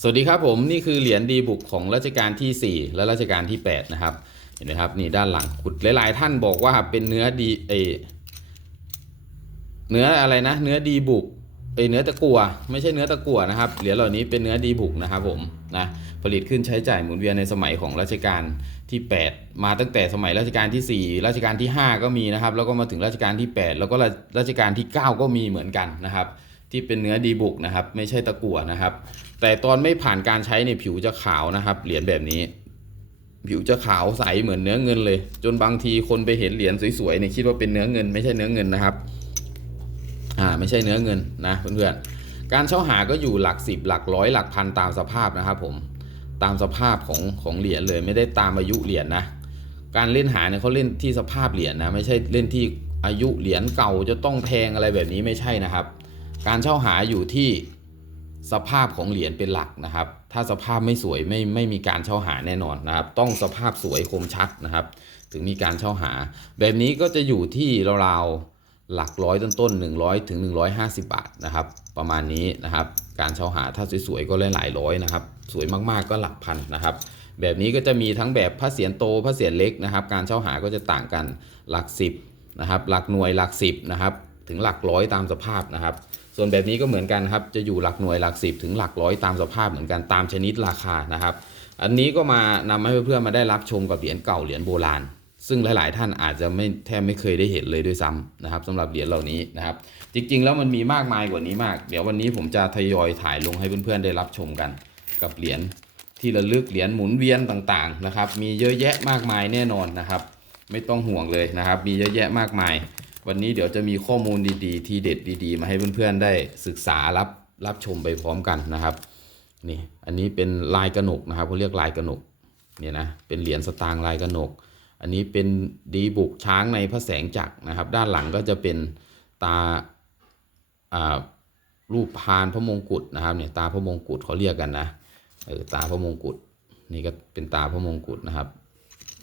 สวัสดีครับผมนี่คือเหรียญดีบุกของรัชกาลที่ 4 และรัชกาลที่ 8 นะครับเห็นไหมครับนี่ด้านหลังขุดหลาย ๆ ท่านบอกว่าเป็นเนื้อดีเอเนื้ออะไรนะ เนื้อดีบุกเอเนื้อตะกัวไม่ใช่เนื้อตะกัวนะครับเหรียญเหล่านี้เป็นเนื้อดีบุกนะครับผมนะผลิตขึ้นใช้จ่ายหมุนเวียนในสมัยของรัชกาลที่ 8 มาตั้งแต่สมัยรัชกาลที่ 4 รัชกาลที่ 5 ก็มีนะครับ แล้วก็มาถึงรัชกาลที่ 8 แล้วก็รัชกาลที่ 9 ก็มีเหมือนกันนะครับ ที่เป็นเนื้อดีบุกนะครับ ไม่ใช่ตะกั่วนะครับ แต่ตอนไม่ผ่านการใช้เนี่ยผิวจะขาวนะครับ เหรียญแบบนี้ ผิวจะขาวใสเหมือนเนื้อเงินเลย จนบางทีคนไปเห็นเหรียญสวยๆเนี่ยคิดว่าเป็นเนื้อเงิน ไม่ใช่เนื้อเงินนะครับ อ่าไม่ใช่เนื้อเงินนะเพื่อนๆการเช่าหาก็อยู่หลักสิบหลักร้อยหลักพันตามสภาพนะครับ ผมตามสภาพของของเหรียญเลย ไม่ได้ตามอายุเหรียญนะการเล่นหาเนี่ยเขาเล่นที่สภาพเหรียญนะไม่ใช่เล่นที่อายุเหรียญเก่าจะต้องแพงอะไรแบบนี้ไม่ใช่นะครับ การเช่าหาอยู่ที่สภาพของเหรียญเป็นหลักนะครับ ถ้าสภาพไม่สวยไม่ไม่มีการเช่าหาแน่นอนนะครับ ต้องสภาพสวยคมชัดนะครับ ถึงมีการเช่าหา แบบนี้ก็จะอยู่ที่ราวๆหลักร้อยต้นๆ100ถึง150บาทนะครับ ประมาณนี้นะครับ การเช่าหาถ้าสวยๆก็หลายๆร้อยนะครับ สวยมากๆก็หลักพันนะครับแบบนี้ก็จะมีทั้งแบบพระเศียรโตพระเศียรเล็กนะครับ การเช่าหาก็จะต่างกันหลักสิบนะครับหลักหน่วยหลักสิบนะครับ ถึงหลักร้อยตามสภาพนะครับ ส่วนแบบนี้ก็เหมือนกันครับจะอยู่หลักหน่วยหลักสิบถึงหลักร้อยตามสภาพเหมือนกันตามชนิดราคานะครับ อันนี้ก็มานำให้เพื่อนๆมาได้รับชมกับเหรียญเก่าเหรียญโบราณ ซึ่งหลาย ๆ ท่านอาจจะไม่แทบไม่เคยได้เห็นเลยด้วยซ้ำนะครับสำหรับเหรียญเหล่านี้นะครับ จริง ๆ แล้วมันมีมากมายกว่านี้มาก เดี๋ยววันนี้ผมจะทยอยถ่ายลงให้เพื่อนๆได้รับชมกันกับเหรียญที่ระลึกเหรียญหมุนเวียนต่าง ๆ นะครับ มีเยอะแยะมากมายแน่นอนนะครับ ไม่ต้องห่วงเลยนะครับ มีเยอะแยะมากมาย วันนี้เดี๋ยวจะมีข้อมูลดีๆ ทีเด็ดดีๆ มาให้เพื่อนๆได้ศึกษารับรับชมไปพร้อมกันนะครับนี่อันนี้เป็นลายกระหนกนะครับเขาเรียกลายกระหนกเนี่ยนะเป็นเหรียญสตางค์ลายกระหนก อันนี้เป็นดีบุกช้างในพระแสงจักรนะครับ ด้านหลังก็จะเป็นตาอ่ารูปพานพระมงกุฎนะครับเนี่ยตาพระมงกุฎเขาเรียกกันนะเออตาพระมงกุฎนี่ก็เป็นตาพระมงกุฎนะครับ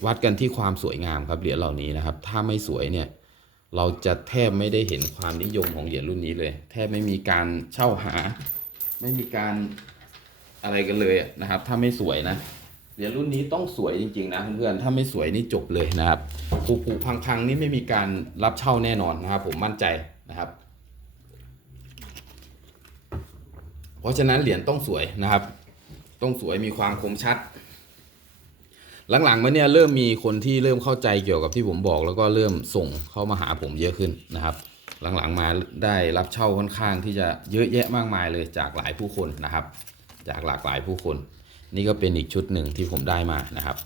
วัดกันที่ความสวยงามครับเหรียญเหล่านี้นะครับ ถ้าไม่สวยเนี่ย เราจะแทบไม่ได้เห็นความนิยมของเหรียญรุ่นนี้เลย แทบไม่มีการเช่าหา ไม่มีการอะไรกันเลยนะครับ ถ้าไม่สวยนะเหรียญรุ่นนี้ต้องสวยจริงๆนะเพื่อนๆถ้าไม่สวยนี่จบเลยนะครับผุผุพังๆนี่ไม่มีการรับเช่าแน่นอนนะครับ ผมมั่นใจนะครับ เพราะฉะนั้นเหรียญต้องสวยนะครับ ต้องสวยมีความคมชัด หลังๆมาเนี่ยเริ่มมีคนที่เริ่มเข้าใจเกี่ยวกับที่ผมบอกแล้วก็เริ่มส่งเข้ามาหาผมเยอะขึ้นนะครับ หลังๆมาได้รับเช่าค่อนข้างที่จะเยอะแยะมากมายเลยจากหลายผู้คนนะครับ จากหลากหลายผู้คน นี่ก็เป็นอีกชุดหนึ่งที่ผมได้มานะครับ